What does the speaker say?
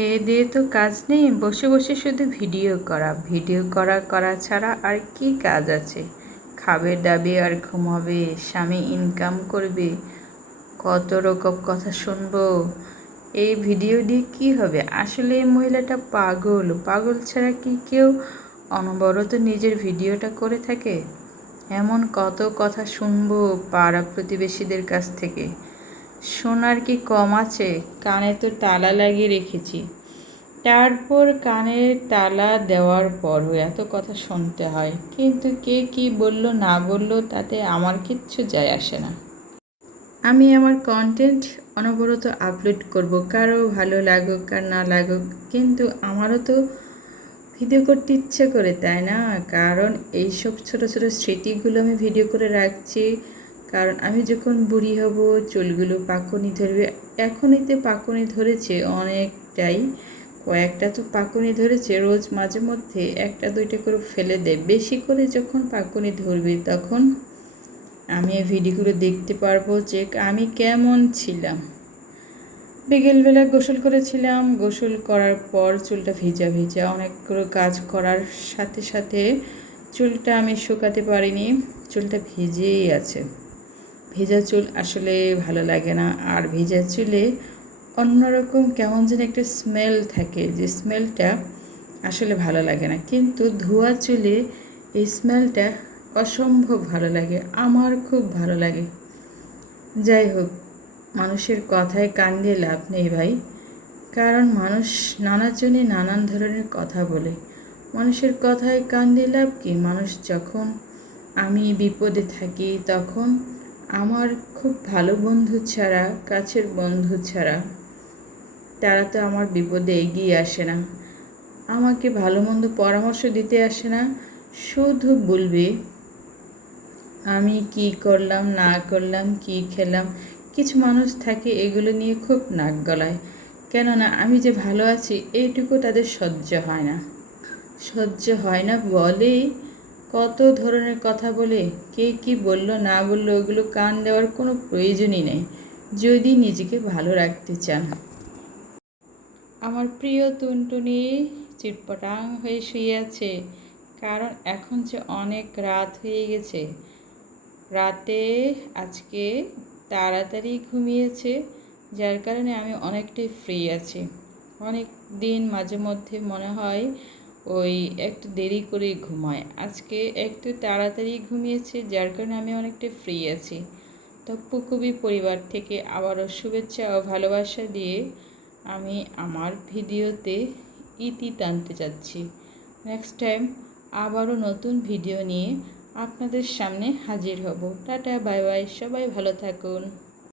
খেয়ে দিয়ে তো কাজ নেই, বসে বসে শুধু ভিডিও করা ছাড়া আর কি কাজ আছে? খাবে দাবে আর ঘুমাবে, স্বামী ইনকাম করবে, কত রকম কথা শুনবো। এই ভিডিও দিয়ে কি হবে? আসলে এই মহিলাটা পাগল ছাড়া কি কেউ অনবরত নিজের ভিডিওটা করে থাকে? এমন কত কথা শুনবো পাড়া প্রতিবেশীদের কাছ থেকে, শোনার কি কম আছে? কানে তো তালা লাগিয়ে রেখেছি, তারপর কানে তালা দেওয়ার পরও এত কথা শুনতে হয়। কিন্তু কে কি বলল না বলল তাতে আমার কিচ্ছু যায় আসে না। আমি আমার কন্টেন্ট অনবরত আপলোড করব, কারো ভালো লাগুক আর না লাগুক, কিন্তু আমারও তো ভিডিও করতে ইচ্ছে করে, তাই না? কারণ এইসব ছোট ছোট স্মৃতিগুলো আমি ভিডিও করে রাখছি, কারণ আমি যখন বুড়ি হব চুলগুলো পাকুনি ধরবে। এখনই তো পাকুনি ধরেছে অনেকটাই, কয়েকটা তো পাকুনি ধরেছে। রোজ মাঝে মধ্যে একটা দুইটা করে ফেলে দেয়, বেশি করে যখন পাকুনি ধরবে তখন আমি এই ভিডিওগুলো দেখতে পারবো যে আমি কেমন ছিলাম। বিকেলবেলা গোসল করেছিলাম, গোসল করার পর চুলটা ভিজা অনেকগুলো কাজ করার সাথে সাথে চুলটা আমি শুকাতে পারিনি, চুলটা ভিজেই আছে। ভেজা চুল আসলে ভালো লাগে না, আর ভেজা চুলে অন্যরকম কেমন যেন একটা স্মেল থাকে, যে স্মেলটা আসলে ভালো লাগে না। কিন্তু ধোয়া চুলে এই স্মেলটা অসম্ভব ভালো লাগে, আমার খুব ভালো লাগে। যাই হোক, মানুষের কথায় কান দিয়ে লাভ নেই ভাই, কারণ মানুষ নানাজনে নানান ধরনের কথা বলে। মানুষের কথায় কান দিয়ে লাভ কি? মানুষ যখন আমি বিপদে থাকি তখন আমার খুব ভালো বন্ধু ছাড়া, কাছের বন্ধু ছাড়া তারা তো আমার বিপদে এগিয়ে আসে না, আমাকে ভালো মন্দ পরামর্শ দিতে আসে না। শুধু বলবে আমি কি করলাম না করলাম, কি খেলাম। কিছু মানুষ থাকে এগুলো নিয়ে খুব নাক গলায়, কেননা আমি যে ভালো আছি এইটুকু তাদের সহ্য হয় না বলেই কত ধরনের কথা বলে। কে কি বললো না বললো ওগুলো কান দেওয়ার কোনো প্রয়োজনই নেই, যদি নিজেকে ভালো রাখতে চান। আমার প্রিয় টুনটুনি চিটপটাং হয়ে শুয়ে আছে, কারণ এখন যে অনেক রাত হয়ে গেছে। রাতে আজকে তাড়াতাড়ি ঘুমিয়েছে, যার কারণে আমি অনেকটাই ফ্রি আছি। অনেক দিন মাঝে মধ্যে মনে হয় ওই একটু দেরি করেই ঘুমায়, আজকে একটু তাড়াতাড়ি ঘুমিয়েছে, যার কারণে আমি অনেকটাই ফ্রি আছি। তো পুকুবি পরিবার থেকে আবারও শুভেচ্ছা ও ভালোবাসা দিয়ে আমি আমার ভিডিওতে ইতি টানতে যাচ্ছি। নেক্সট টাইম আবারও নতুন ভিডিও নিয়ে আপনাদের সামনে হাজির হব। টাটা, বাই বাই, সবাই ভালো থাকুন।